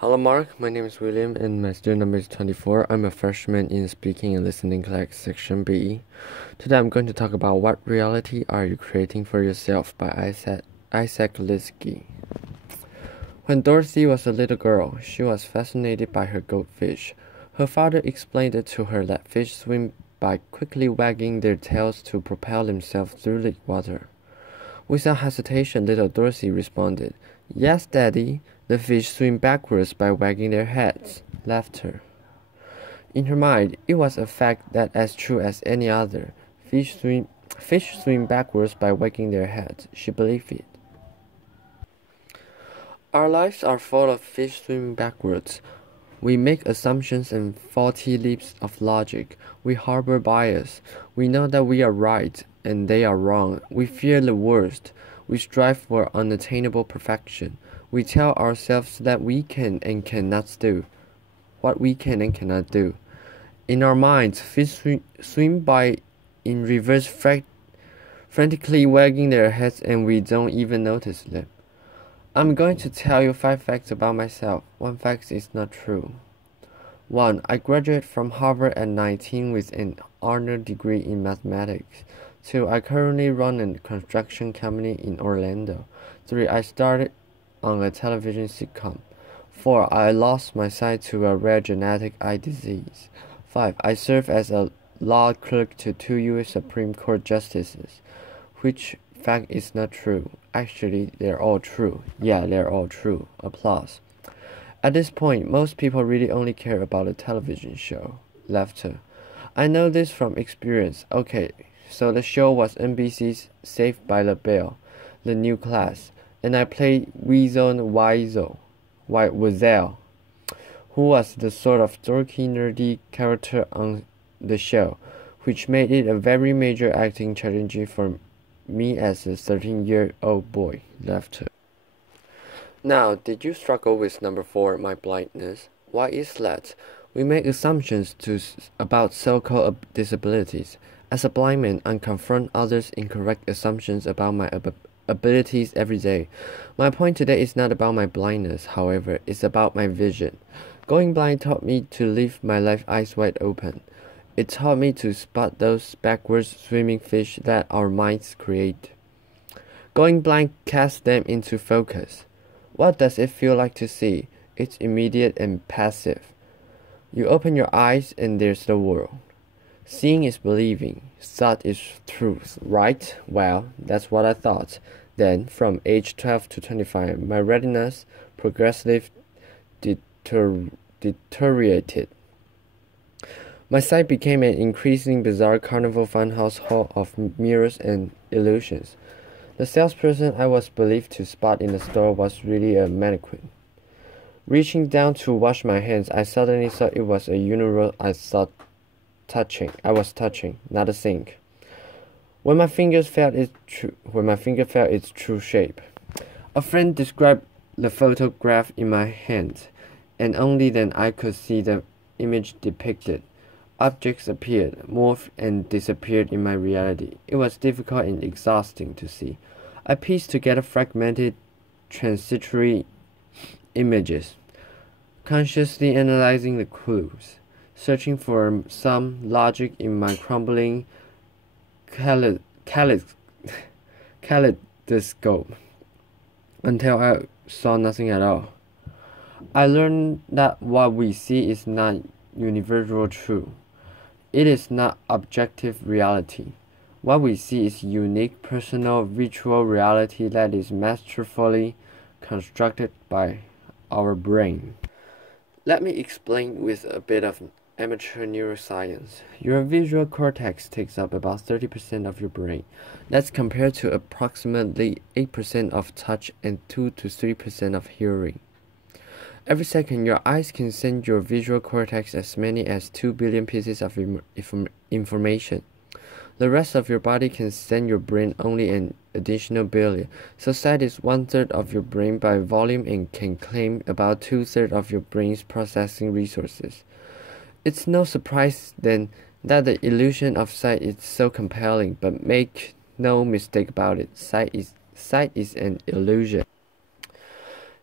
Hello Mark, my name is William and my student number is 24. I'm a freshman in Speaking and Listening class section B. Today I'm going to talk about What Reality Are You Creating for Yourself by Isaac Lidsky. When Dorothy was a little girl, she was fascinated by her goldfish. Her father explained it to her that fish swim by quickly wagging their tails to propel themselves through the water. Without hesitation, little Dorothy responded, "Yes, Daddy. The fish swim backwards by wagging their heads." Laughter. In her mind, it was a fact that as true as any other. Fish swim backwards by wagging their heads. She believed it. Our lives are full of fish swimming backwards. We make assumptions and faulty leaps of logic. We harbor bias. We know that we are right and they are wrong. We fear the worst. We strive for unattainable perfection. We tell ourselves that we can and cannot do what we can and cannot do. In our minds, fish swim by in reverse, frantically wagging their heads, and we don't even notice them. I'm going to tell you 5 facts about myself. 1 fact is not true. 1. I graduated from Harvard at 19 with an honor degree in mathematics. 2. I currently run a construction company in Orlando. 3. I started on a television sitcom. 4. I lost my sight to a rare genetic eye disease. 5. I serve as a law clerk to 2 U.S. Supreme Court justices. Which fact is not true? Actually, they're all true. Yeah, they're all true. Applause. At this point, most people really only care about a television show. Laughter. I know this from experience. Okay, so the show was NBC's Saved by the Bell, the new class, and I played Weasel, who was the sort of dorky, nerdy character on the show, which made it a very major acting challenge for me as a 13-year-old boy. Laughter. Now, did you struggle with number 4, my blindness? Why is that? We make assumptions about so-called disabilities. As a blind man, I confront others' incorrect assumptions about my abilities every day. My point today is not about my blindness, however, it's about my vision. Going blind taught me to live my life eyes wide open. It taught me to spot those backwards swimming fish that our minds create. Going blind casts them into focus. What does it feel like to see? It's immediate and passive. You open your eyes and there's the world. Seeing is believing. Thought is truth, right? Well, that's what I thought. Then, from age 12 to 25, my retinas progressively deteriorated. My sight became an increasingly bizarre carnival funhouse hall of mirrors and illusions. The salesperson I was believed to spot in the store was really a mannequin. Reaching down to wash my hands, I suddenly saw it was a urinal I was touching, not a sink. When my finger felt its true shape. A friend described the photograph in my hand, and only then I could see the image depicted. Objects appeared, morphed, and disappeared in my reality. It was difficult and exhausting to see. I pieced together fragmented, transitory images, consciously analyzing the clues, searching for some logic in my crumbling kaleidoscope, until I saw nothing at all. I learned that what we see is not universal true. It is not objective reality. What we see is unique, personal, virtual reality that is masterfully constructed by our brain. Let me explain with a bit of amateur neuroscience. Your visual cortex takes up about 30% of your brain. That's compared to approximately 8% of touch and 2 to 3% of hearing. Every second, your eyes can send your visual cortex as many as 2 billion pieces of information. The rest of your body can send your brain only an additional billion. So sight is 1/3 of your brain by volume and can claim about 2/3 of your brain's processing resources. It's no surprise then that the illusion of sight is so compelling, but make no mistake about it, sight is an illusion.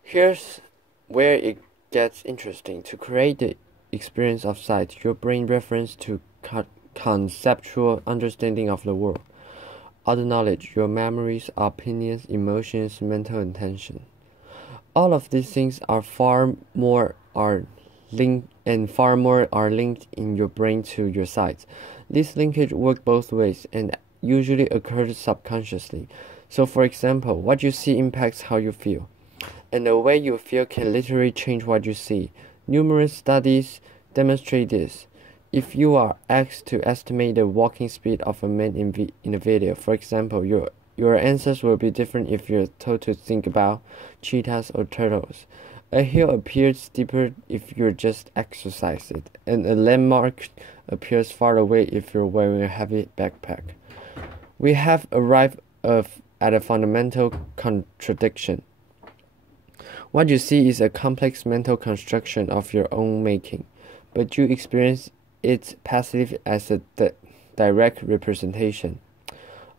Here's where it gets interesting. To create the experience of sight, your brain refers to conceptual understanding of the world. Other knowledge, your memories, opinions, emotions, mental intention. All of these things are far more linked in your brain to your sight. This linkage works both ways and usually occurs subconsciously. So for example, what you see impacts how you feel. And the way you feel can literally change what you see. Numerous studies demonstrate this. If you are asked to estimate the walking speed of a man in a video, for example, your answers will be different if you're told to think about cheetahs or turtles. A hill appears steeper if you're just exercise it, and a landmark appears far away if you're wearing a heavy backpack. We have arrived at a fundamental contradiction. What you see is a complex mental construction of your own making, but you experience it passively as a direct representation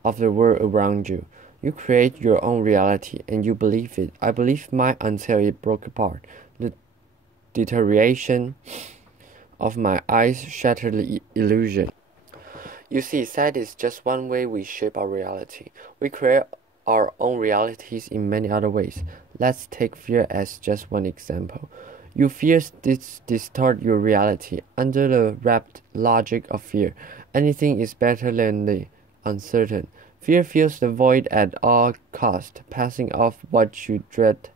of the world around you. You create your own reality and you believe it. I believed mine until it broke apart. The deterioration of my eyes shattered the illusion. You see, sight is just one way we shape our reality. We create our own realities in many other ways. Let's take fear as just one example. Your fears distort your reality. Under the wrapped logic of fear, anything is better than the uncertain. Fear fills the void at all cost, passing off what you dread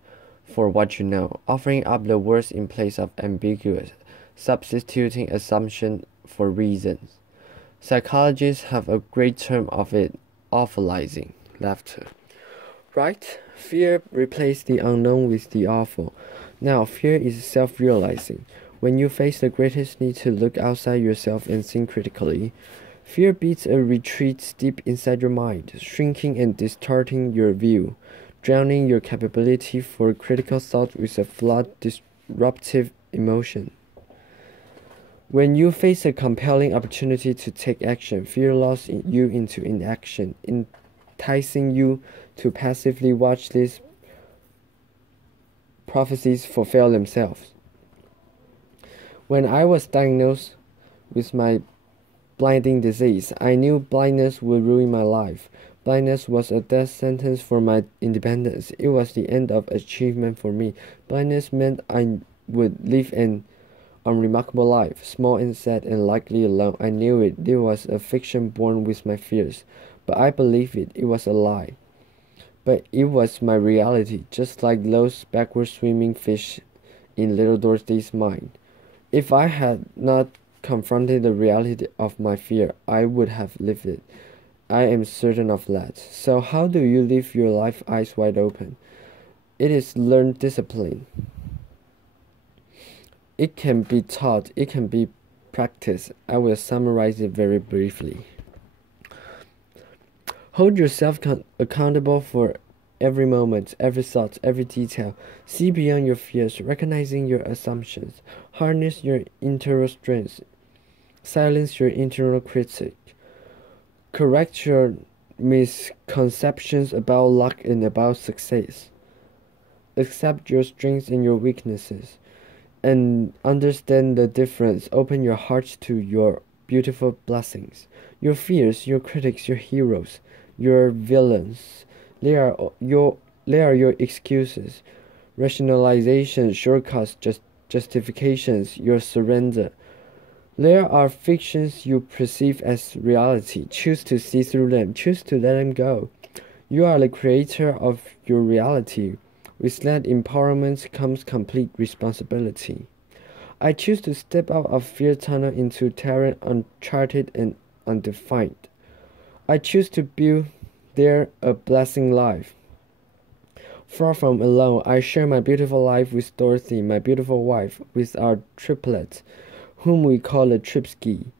for what you know, offering up the worst in place of ambiguous, substituting assumption for reasons. Psychologists have a great term of it, awfulizing, laughter. Right? Fear replaces the unknown with the awful. Now, fear is self-realizing. When you face the greatest need to look outside yourself and think critically, fear beats a retreat deep inside your mind, shrinking and distorting your view, drowning your capability for critical thought with a flawed, disruptive emotion. When you face a compelling opportunity to take action, fear lulls you into inaction, enticing you to passively watch these prophecies fulfill themselves. When I was diagnosed with my blinding disease, I knew blindness would ruin my life. Blindness was a death sentence for my independence. It was the end of achievement for me. Blindness meant I would live an unremarkable life, small and sad and likely alone. I knew it. It was a fiction born with my fears. But I believed it. It was a lie. But it was my reality, just like those backward swimming fish in little Dorothy's mind. If I had not confronted the reality of my fear, I would have lived it. I am certain of that. So how do you live your life eyes wide open? It is learned discipline. It can be taught, it can be practiced. I will summarize it very briefly. Hold yourself accountable for every moment, every thought, every detail. See beyond your fears, recognizing your assumptions. Harness your internal strengths. Silence your internal critic. Correct your misconceptions about luck and about success. Accept your strengths and your weaknesses. And understand the difference. Open your heart to your beautiful blessings. Your fears, your critics, your heroes, your villains. They are your excuses, rationalizations, shortcuts, justifications, your surrender. There are fictions you perceive as reality. Choose to see through them. Choose to let them go. You are the creator of your reality. With that empowerment comes complete responsibility. I choose to step out of fear tunnel into terrain uncharted and undefined. I choose to build there a blessing life. Far from alone, I share my beautiful life with Dorothy, my beautiful wife, with our triplets, whom we call the Lidsky,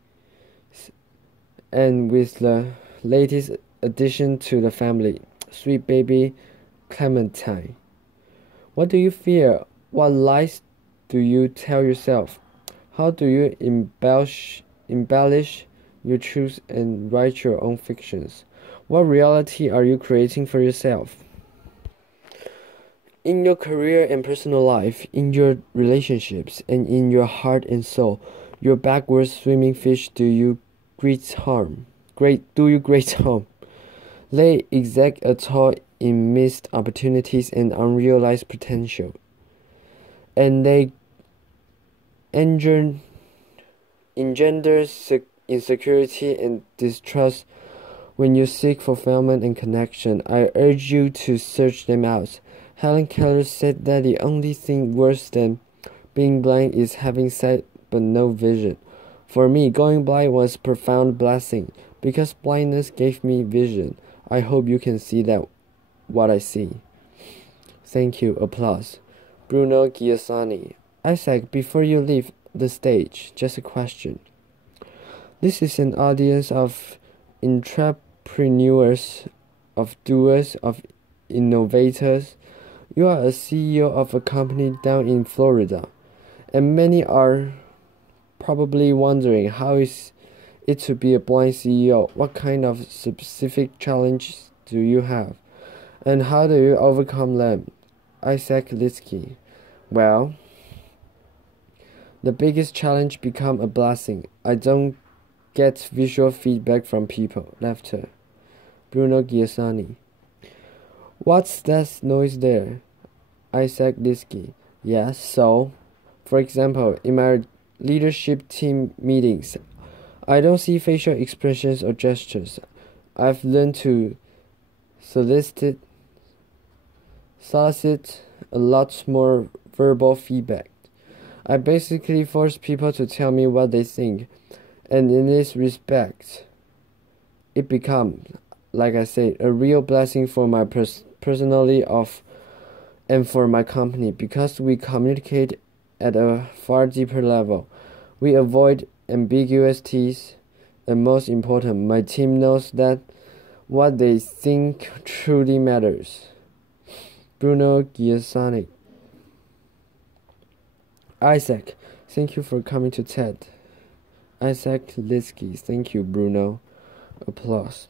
and with the latest addition to the family, sweet baby Clementine. What do you fear? What lies do you tell yourself? How do you embellish your truths and write your own fictions? What reality are you creating for yourself? In your career and personal life, in your relationships, and in your heart and soul, your backward swimming fish do you great harm. They exact a toll in missed opportunities and unrealized potential, and they engender insecurity and distrust when you seek fulfillment and connection. I urge you to search them out. Helen Keller said that the only thing worse than being blind is having sight but no vision. For me, going blind was a profound blessing, because blindness gave me vision. I hope you can see that what I see. Thank you. Applause. Bruno Giussani. Isaac, before you leave the stage, just a question. This is an audience of entrepreneurs, of doers, of innovators. You are a CEO of a company down in Florida, and many are probably wondering how is it to be a blind CEO. What kind of specific challenges do you have, and how do you overcome them? Isaac Lidsky. Well, the biggest challenge become a blessing. I don't get visual feedback from people. Laughter. Bruno Giussani. What's that noise there? Isaac Lidsky. Yes, so, for example, in my leadership team meetings, I don't see facial expressions or gestures. I've learned to solicit a lot more verbal feedback. I basically force people to tell me what they think, and in this respect, it becomes, like I said, a real blessing for my personally and for my company, because we communicate at a far deeper level. We avoid ambiguities, and most important, my team knows that what they think truly matters. Bruno Giussani. Isaac, thank you for coming to TED. Isaac Lidsky. Thank you, Bruno. Applause.